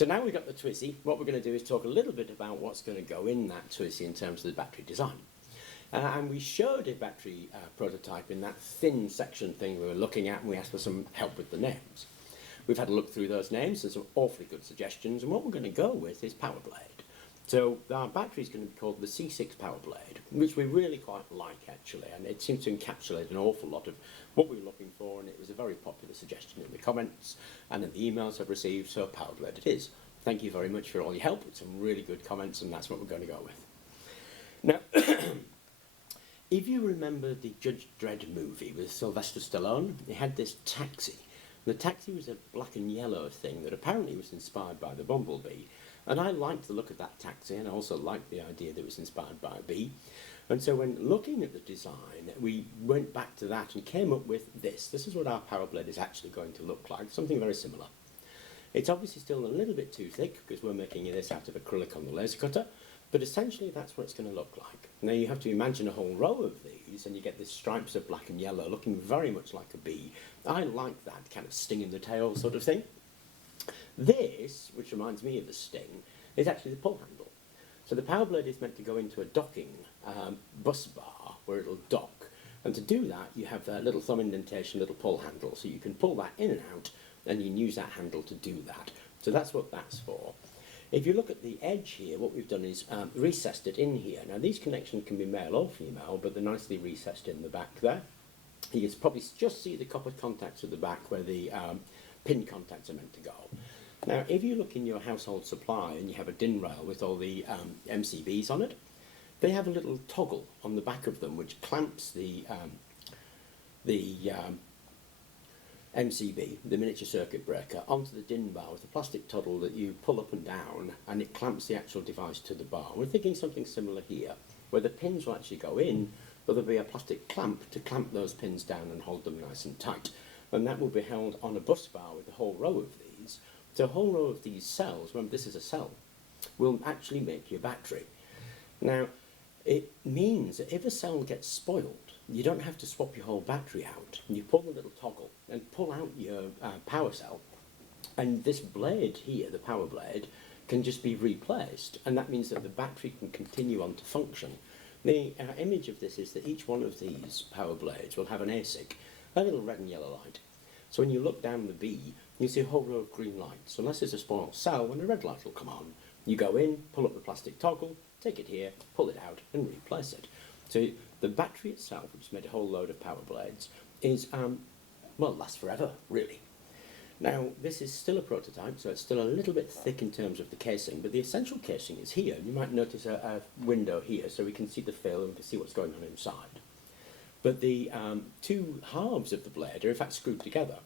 So now we've got the Twizy, what we're going to do is talk a little bit about what's going to go in that Twizy in terms of the battery design. And we showed a battery prototype in that thin section thing we were looking at, and we asked for some help with the names. We've had a look through those names and some awfully good suggestions, and what we're going to go with is Power Blade. So our battery is going to be called the C6 Power Blade, which we really quite like actually, and it seems to encapsulate an awful lot of what we were looking for, and it was a very popular suggestion in the comments and in the emails I've received, so Power Blade it is. Thank you very much for all your help, some really good comments, and that's what we're going to go with. Now, if you remember the Judge Dredd movie with Sylvester Stallone, it had this taxi. The taxi was a black and yellow thing that apparently was inspired by the Bumblebee. And I liked the look of that taxi, and I also liked the idea that it was inspired by a bee. And so when looking at the design, we went back to that and came up with this. This is what our Power Blade is actually going to look like, something very similar. It's obviously still a little bit too thick because we're making this out of acrylic on the laser cutter, but essentially that's what it's going to look like. Now you have to imagine a whole row of these, and you get these stripes of black and yellow looking very much like a bee. I like that kind of sting in the tail sort of thing. This, which reminds me of the sting, is actually the pull handle. So the Power Blade is meant to go into a docking bus bar where it'll dock. And to do that, you have a little thumb indentation, little pull handle. So you can pull that in and out, and you can use that handle to do that. So that's what that's for. If you look at the edge here, what we've done is recessed it in here. Now these connections can be male or female, but they're nicely recessed in the back there. You can probably just see the copper contacts at the back where the pin contacts are meant to go. Now, if you look in your household supply and you have a DIN rail with all the MCBs on it, they have a little toggle on the back of them which clamps the MCB, the miniature circuit breaker, onto the DIN bar with a plastic toggle that you pull up and down, and it clamps the actual device to the bar. We're thinking something similar here, where the pins will actually go in, but there'll be a plastic clamp to clamp those pins down and hold them nice and tight. And that will be held on a bus bar with a whole row of these. So a whole row of these cells, remember this is a cell, will actually make your battery. Now, it means that if a cell gets spoiled, you don't have to swap your whole battery out. You pull the little toggle and pull out your power cell, and this blade here, the Power Blade, can just be replaced, and that means that the battery can continue on to function. The image of this is that each one of these Power Blades will have an ASIC, a little red and yellow light. So when you look down the B, you see a whole row of green lights. So unless there's a spoiled cell, when a red light will come on, you go in, pull up the plastic toggle, take it here, pull it out, and replace it. So the battery itself, which has made a whole load of Power Blades, is, well, lasts forever, really. Now, this is still a prototype, so it's still a little bit thick in terms of the casing, but the essential casing is here. You might notice a window here, so we can see the fill and we can see what's going on inside. But the two halves of the blade are in fact screwed together.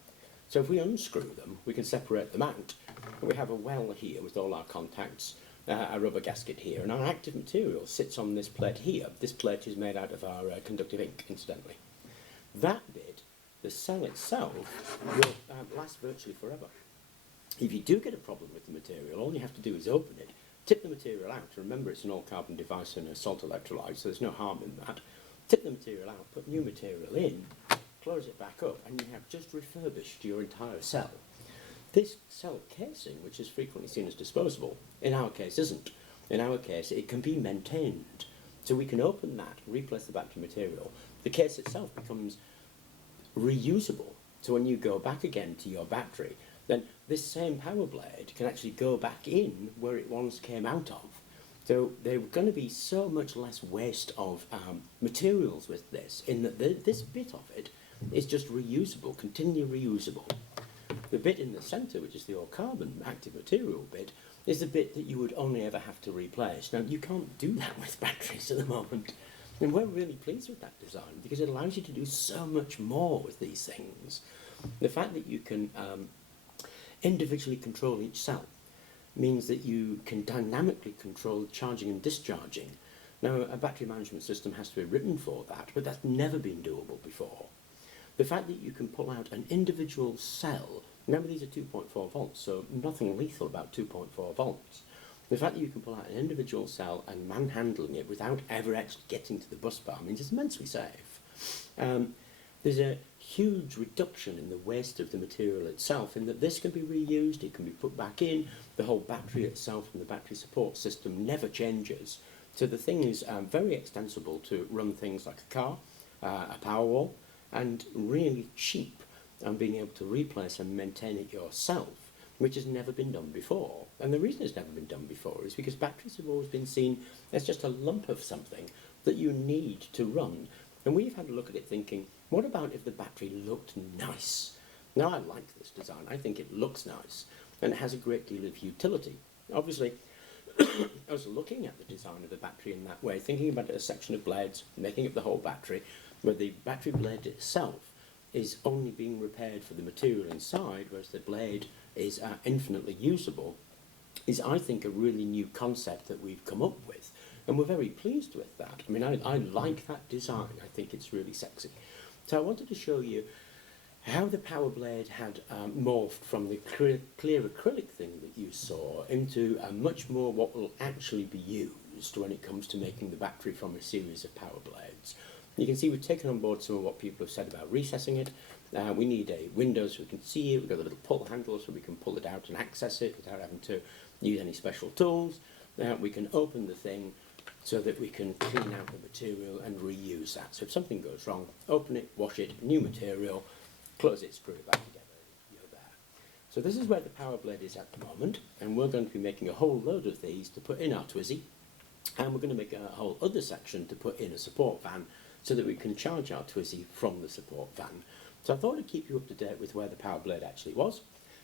So if we unscrew them, we can separate them out. And we have a well here with all our contacts, a rubber gasket here, and our active material sits on this plate here. This plate is made out of our conductive ink, incidentally. That bit, the cell itself, will last virtually forever. If you do get a problem with the material, all you have to do is open it, tip the material out. Remember, it's an all-carbon device and a salt electrolyte, so there's no harm in that. Tip the material out, put new material in, close it back up, and you have just refurbished your entire cell. This cell casing, which is frequently seen as disposable, in our case isn't. In our case, it can be maintained. So we can open that, replace the battery material. The case itself becomes reusable. So when you go back again to your battery, then this same Power Blade can actually go back in where it once came out of. So there's going to be so much less waste of materials with this, in that this bit of it is just reusable, continually reusable. The bit in the centre, which is the all-carbon active material bit, is the bit that you would only ever have to replace. Now, you can't do that with batteries at the moment. And we're really pleased with that design because it allows you to do so much more with these things. The fact that you can individually control each cell means that you can dynamically control charging and discharging. Now, a battery management system has to be written for that, but that's never been doable before. The fact that you can pull out an individual cell, remember these are 2.4 volts, so nothing lethal about 2.4 volts. The fact that you can pull out an individual cell and manhandling it without ever actually getting to the bus bar means it's immensely safe. there's a huge reduction in the waste of the material itself, in that this can be reused, it can be put back in, the whole battery itself and the battery support system never changes. So the thing is very extensible to run things like a car, a Powerwall, and really cheap and being able to replace and maintain it yourself, which has never been done before. And the reason it's never been done before is because batteries have always been seen as just a lump of something that you need to run. And we've had a look at it thinking, what about if the battery looked nice? Now, I like this design. I think it looks nice, and it has a great deal of utility. Obviously, I was looking at the design of the battery in that way, thinking about it as a section of blades, making up the whole battery, where the battery blade itself is only being repaired for the material inside, whereas the blade is infinitely usable, is, I think, a really new concept that we've come up with. And we're very pleased with that. I mean, I like that design. I think it's really sexy. So I wanted to show you how the power blade had morphed from the clear acrylic thing that you saw into a much more what will actually be used when it comes to making the battery from a series of power blades. You can see we've taken on board some of what people have said about recessing it. We need a window so we can see it. We've got a little pull handle so we can pull it out and access it without having to use any special tools. We can open the thing so that we can clean out the material and reuse that. So if something goes wrong, open it, wash it, new material, close it, screw it back together, you're there. So this is where the power blade is at the moment, and we're going to be making a whole load of these to put in our Twizy, and we're going to make a whole other section to put in a support van so that we can charge our Twizy from the support van. So I thought I'd keep you up to date with where the power blade actually was,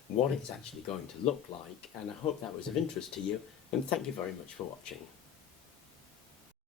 what it's actually going to look like, and I hope that was of interest to you, and thank you very much for watching.